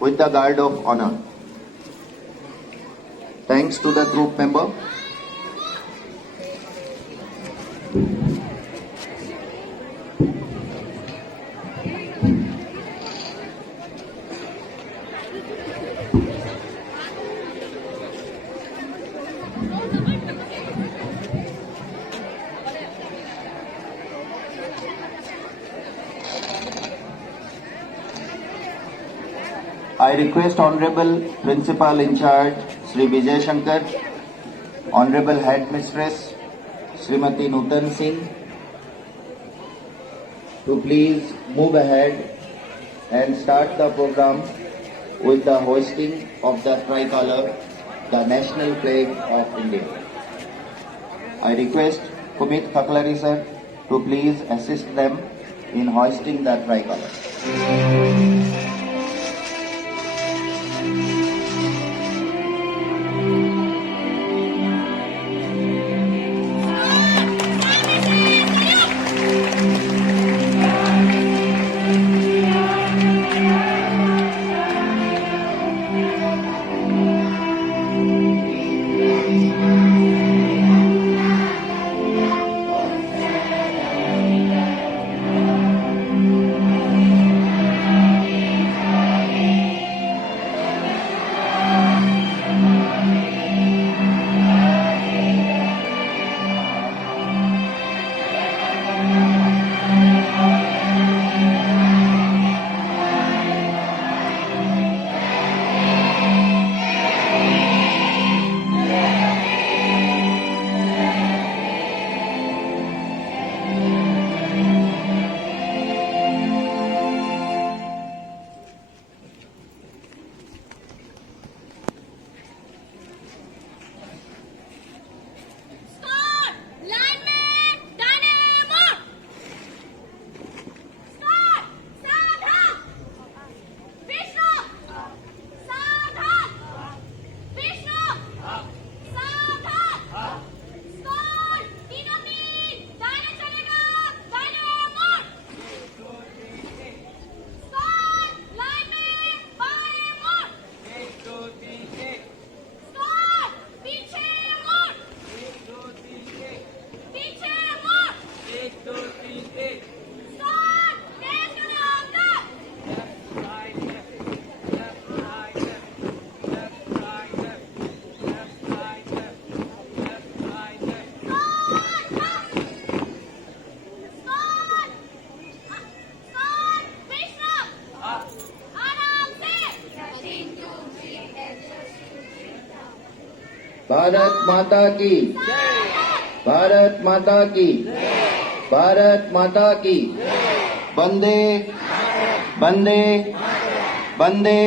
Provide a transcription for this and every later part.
with the guard of honor. Thanks to the troop member. I request Honorable Principal in charge, Sri Vijay Shankar, Honorable Headmistress, Srimati Nutan Singh, to please move ahead and start the program with the hoisting of the tricolor, the national flag of India. I request Kumit Khaklari sir to please assist them in hoisting the tricolor. Bharat माता की, भारत माता की, भारत माता की, वंदे वंदे वंदे।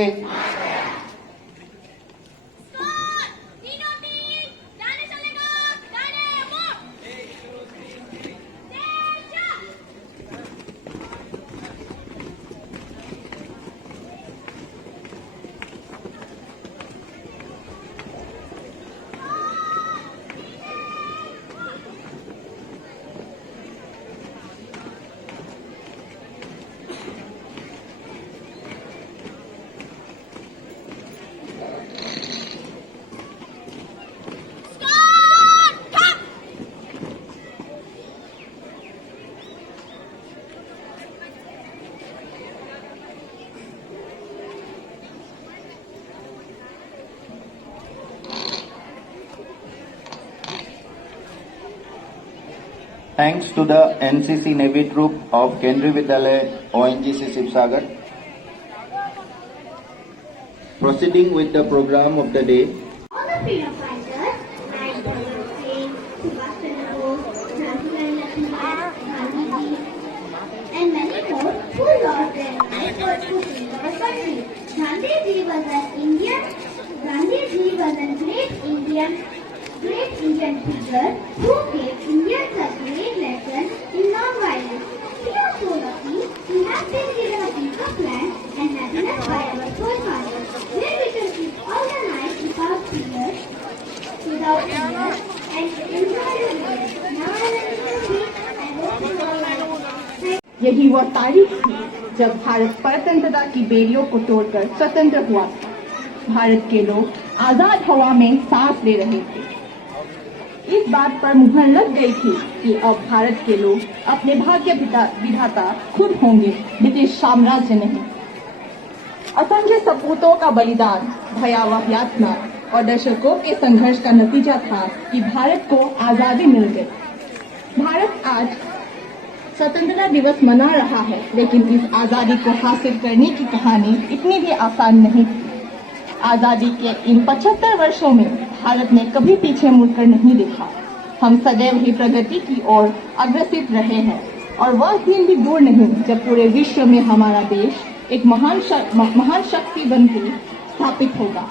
Thanks to the NCC Navy Troop of Kendriya Vidyalaya ONGC Sibsagar. Proceeding with the program of the day. All the freedom fighters like Bhagat Singh, Subhash Chandra Bose, Jhansi Rani Lakshmi, Gandhiji, and many more who lost their lives for to free our country. Gandhiji was an Indian. Gandhiji was a great Indian figure who gave Indians a great lesson in non-violence. We are so lucky to have been given a piece of land and happiness by our forefathers, where we can sleep all the night without fear, and enjoy the day. Now I am going to speak. I hope you all like it. यही वो तारीख थी जब भारत स्वतंत्रता की बेड़ियों को तोड़कर स्वतंत्र हुआ था। भारत के लोग आजाद हवा में सांस ले रहे थे। इस बात पर मुहर लग गई थी कि अब भारत के लोग अपने भाग्य विधाता खुद होंगे, ब्रिटिश साम्राज्य नहीं। असंख्य सपूतों का बलिदान, भयावह यातना और दशकों के संघर्ष का नतीजा था कि भारत को आजादी मिल गई। भारत आज स्वतंत्रता दिवस मना रहा है, लेकिन इस आजादी को हासिल करने की कहानी इतनी भी आसान नहीं थी। आजादी के इन 75 वर्षों में भारत ने कभी पीछे मुड़कर नहीं देखा। हम सदैव ही प्रगति की ओर अग्रसर रहे हैं और वह दिन भी दूर नहीं जब पूरे विश्व में हमारा देश एक महान शक्ति बनकर स्थापित होगा।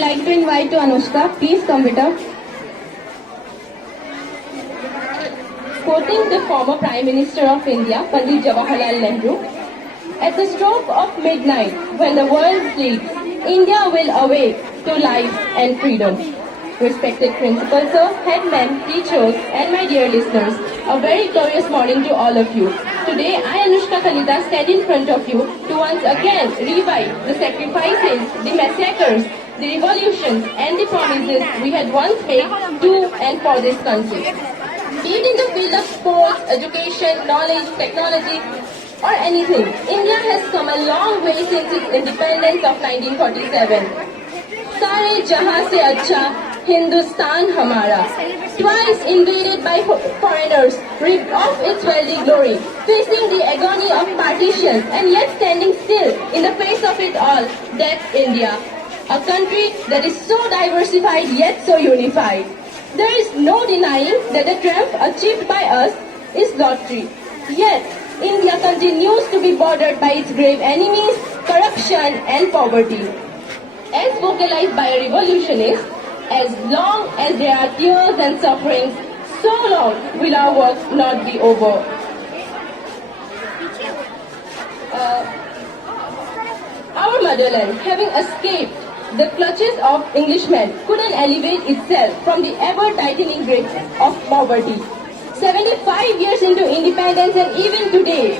like to invite to Anushka. Please come with her. Quoting the former Prime Minister of India, Pandit Jawaharlal Nehru, at the stroke of midnight, when the world sleeps, India will awake to life and freedom. Respected principals, sir, headmen, teachers, and my dear listeners, a very glorious morning to all of you. Today, I, Anushka Kalita, stand in front of you to once again revive the sacrifices, the massacres, the revolutions, and the promises we had once made to and for this country. Be it in the field of sports, education, knowledge, technology, or anything, India has come a long way since its independence of 1947. सारे जहां से अच्छा हिंदुस्तान हमारा. Twice invaded by foreigners, ripped off its wealthy glory, facing the agony of partition, and yet standing still in the face of it all. That's India, a country that is so diversified yet so unified. There is no denying that the triumph achieved by us is lottery. Yet, India continues to be bordered by its grave enemies, corruption and poverty. As vocalized by a revolutionist, as long as there are tears and sufferings, so long will our work not be over. Our motherland, having escaped the clutches of Englishmen, couldn't elevate itself from the ever-tightening grip of poverty. 75 years into independence, and even today,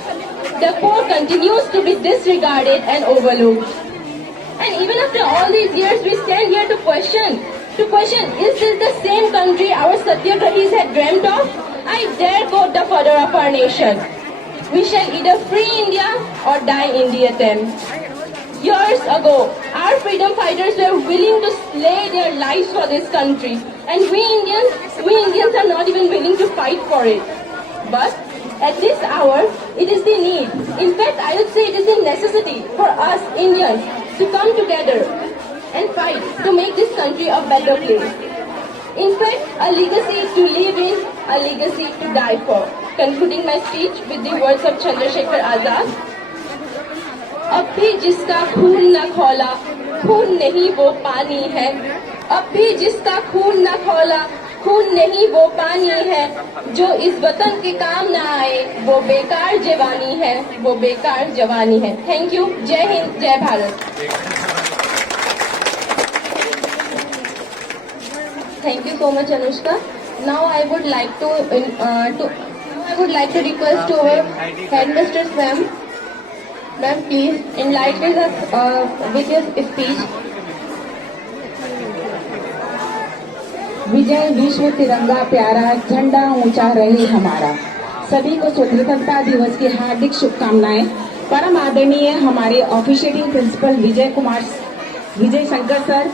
the poor continues to be disregarded and overlooked. And even after all these years, we stand here to question, is this the same country our Satyagrahis had dreamt of? I dare quote the father of our nation. We shall either free India or die in the attempt. Years ago, our freedom fighters were willing to slay their lives for this country, and we Indians are not even willing to fight for it. But at this hour, it is the need. In fact, I would say it is a necessity for us Indians to come together and fight to make this country a better place. In fact, a legacy to live in, a legacy to die for. Concluding my speech with the words of Chandrasekhar Azad. अब भी जिसका खून न खौला, खून नहीं वो पानी है. अब भी जिसका खून न खौला, खून नहीं वो पानी है. जो इस वतन के काम न आए, वो बेकार जवानी है, वो बेकार जवानी है. Thank you. जय हिंद, जय Bharat. Thank you so much, Anushka. Now I would like to request to our headmistress ma'am. Ma'am, please enlighten us with your speech. विजय विश्व तिरंगा प्यारा, झंडा ऊंचा रहे हमारा. सभी को स्वतंत्रता दिवस की हार्दिक शुभकामनाएं. परम आदरणीय हमारे ऑफिशिएटिंग प्रिंसिपल विजय शंकर सर,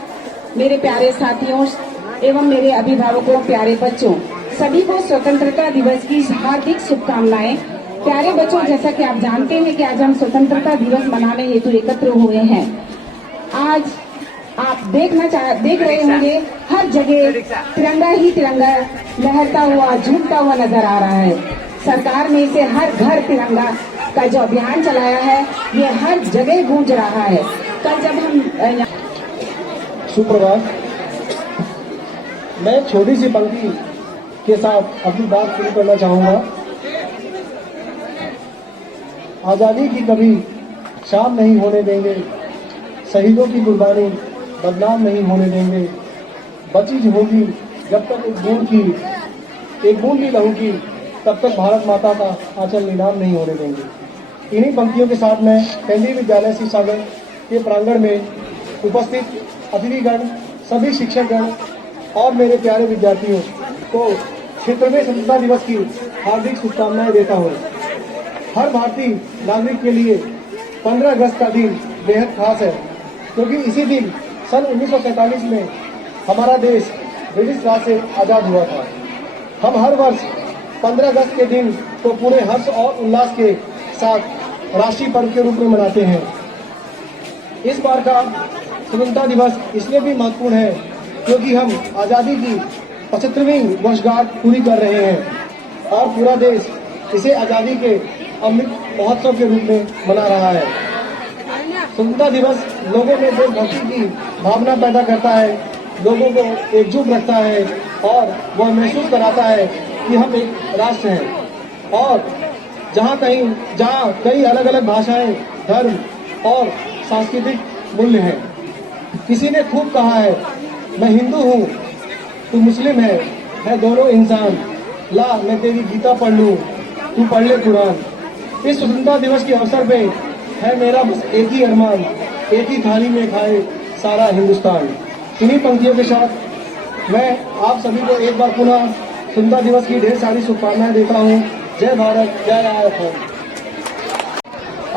मेरे प्यारे साथियों एवं मेरे अभिभावकों, प्यारे बच्चों, सभी को स्वतंत्रता दिवस की हार्दिक शुभकामनाएं. प्यारे बच्चों, जैसा कि आप जानते हैं कि आज हम स्वतंत्रता दिवस मनाने हेतु एकत्र हुए हैं. आज आप देख रहे होंगे हर जगह तिरंगा ही तिरंगा लहरता हुआ, झूमता हुआ नजर आ रहा है. सरकार ने इसे हर घर तिरंगा का जो अभियान चलाया है, ये हर जगह गूंज रहा है. कल जब हम सुप्रभात. मैं छोटी सी पंक्ति के साथ अपनी बात शुरू करना चाहूंगा. आजादी की कभी शाम नहीं होने देंगे, शहीदों की कुर्बानी बदनाम नहीं होने देंगे. बची होगी जब तक एक बूंद भी लहू की, तब तक भारत माता का आंचल नीलाम नहीं होने देंगे. इन्हीं पंक्तियों के साथ मैं केंद्रीय विद्यालय शिवसागर के प्रांगण में उपस्थित अतिथिगण, सभी शिक्षकगण और मेरे प्यारे विद्यार्थियों को 76वें स्वतंत्रता दिवस की हार्दिक शुभकामनाएं देता हूँ. हर भारतीय नागरिक के लिए 15 अगस्त का दिन बेहद खास है, क्योंकि इसी दिन सन 1947 में हमारा देश ब्रिटिश राज से आजाद हुआ था. हम हर वर्ष 15 अगस्त के दिन को पूरे हर्ष और उल्लास के साथ राष्ट्रीय पर्व के रूप में मनाते हैं. इस बार का स्वतंत्रता दिवस इसलिए भी महत्वपूर्ण है क्योंकि हम आजादी की 75वीं वर्षगांठ पूरी कर रहे हैं और पूरा देश इसे आजादी के अमृत महोत्सव के रूप में मना रहा है. स्वतंत्रता दिवस लोगों में देशभक्ति की भावना पैदा करता है, लोगों को एकजुट रखता है और वह महसूस कराता है कि हम एक राष्ट्र हैं। और जहाँ कई अलग अलग भाषाएं, धर्म और सांस्कृतिक मूल्य हैं। किसी ने खूब कहा है, मैं हिंदू हूँ, तू मुस्लिम है दोनों इंसान, ला मैं तेरी गीता पढ़ लूँ, तू पढ़ ले कुरान। इस स्वतंत्रता दिवस के अवसर पे है मेरा बस एक ही अरमान, एक ही थाली में खाए सारा हिंदुस्तान। इन्हीं पंक्तियों के साथ मैं आप सभी को एक बार पुनः स्वतंत्रता दिवस की ढेर सारी शुभकामनाएं देता हूँ। जय भारत, जय आया।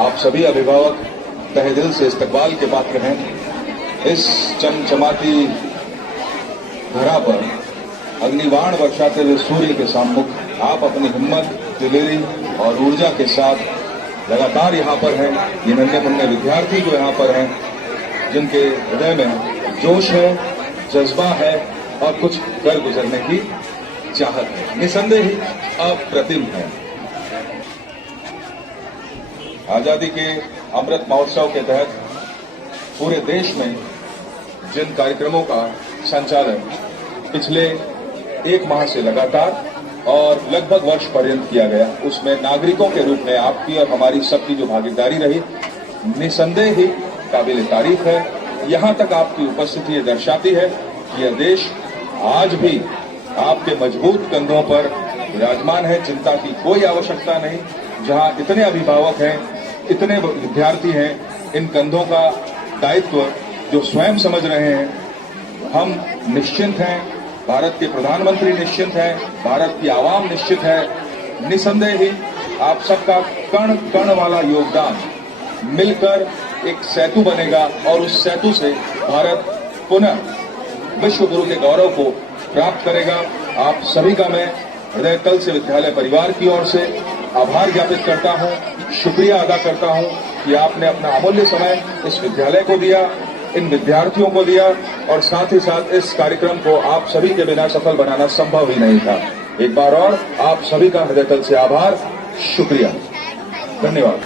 आप सभी अभिभावक तहे दिल से इस्तकबाल के पात्र हैं। इस चमचमाती धरा पर अग्निबाण वर्षाते हुए सूर्य के सम्मुख आप अपनी हिम्मत, दिलेरी और ऊर्जा के साथ लगातार यहाँ पर हैं। ये नन्हे मुन्ने विद्यार्थी जो यहाँ पर हैं, जिनके हृदय में जोश है, जज्बा है और कुछ कर गुजरने की चाहत है, निसंदेह ही अप्रतिम है। आजादी के अमृत महोत्सव के तहत पूरे देश में जिन कार्यक्रमों का संचालन पिछले एक माह से लगातार और लगभग वर्ष पर्यंत किया गया, उसमें नागरिकों के रूप में आपकी और हमारी सबकी जो भागीदारी रही, निसंदेह ही काबिल तारीफ है। यहाँ तक आपकी उपस्थिति ये दर्शाती है कि यह देश आज भी आपके मजबूत कंधों पर विराजमान है। चिंता की कोई आवश्यकता नहीं। जहाँ इतने अभिभावक हैं, इतने विद्यार्थी हैं, इन कंधों का दायित्व जो स्वयं समझ रहे हैं, हम निश्चिंत हैं। भारत के प्रधानमंत्री निश्चिंत हैं, भारत की आवाम निश्चित है। निसंदेह ही आप सबका कण कण वाला योगदान मिलकर एक सेतु बनेगा और उस सेतु से भारत पुनः विश्व गुरु के गौरव को प्राप्त करेगा। आप सभी का मैं हृदय तल से विद्यालय परिवार की ओर से आभार ज्ञापित करता हूं, शुक्रिया अदा करता हूं कि आपने अपना अमूल्य समय इस विद्यालय को दिया, इन विद्यार्थियों को दिया और साथ ही साथ इस कार्यक्रम को आप सभी के बिना सफल बनाना संभव ही नहीं था। एक बार और आप सभी का हृदय तल से आभार, शुक्रिया, धन्यवाद।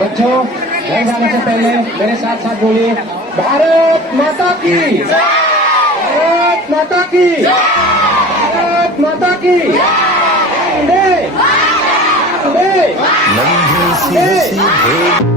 बच्चों, घर जाने से पहले मेरे साथ साथ बोलिए, भारत माता की, भारत माता की, भारत माता की, वंदे, वंदे, वंदे।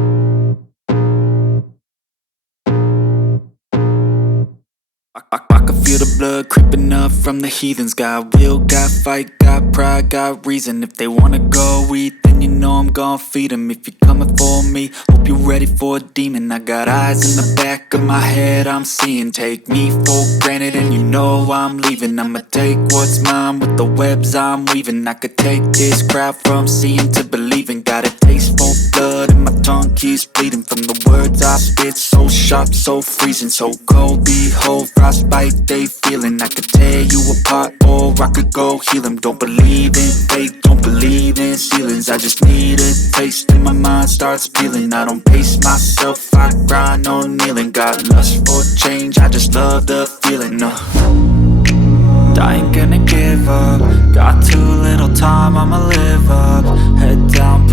I can feel the blood creeping up from the heathens. Got will, got fight, got pride, got reason. If they wanna go eat, then you know I'm gon' feed them. If you're coming for me, hope you're ready for a demon. I got eyes in the back of my head, I'm seeing. Take me for granted and you know I'm leaving. I'ma take what's mine with the webs I'm weaving. I could take this crowd from seeing to believing. Got a taste for blood and my tongue keeps bleeding. From the words I spit, so sharp, so freezing. So cold, behold, frostbite they feeling. I could tear you apart or I could go heal them. Don't believe in fate, don't believe in ceilings. I just need a taste and my mind starts peeling. I don't pace myself, I grind on kneeling. Got lust for change, I just love the feeling. I ain't gonna give up. Got too little time, I'ma live up. Head down,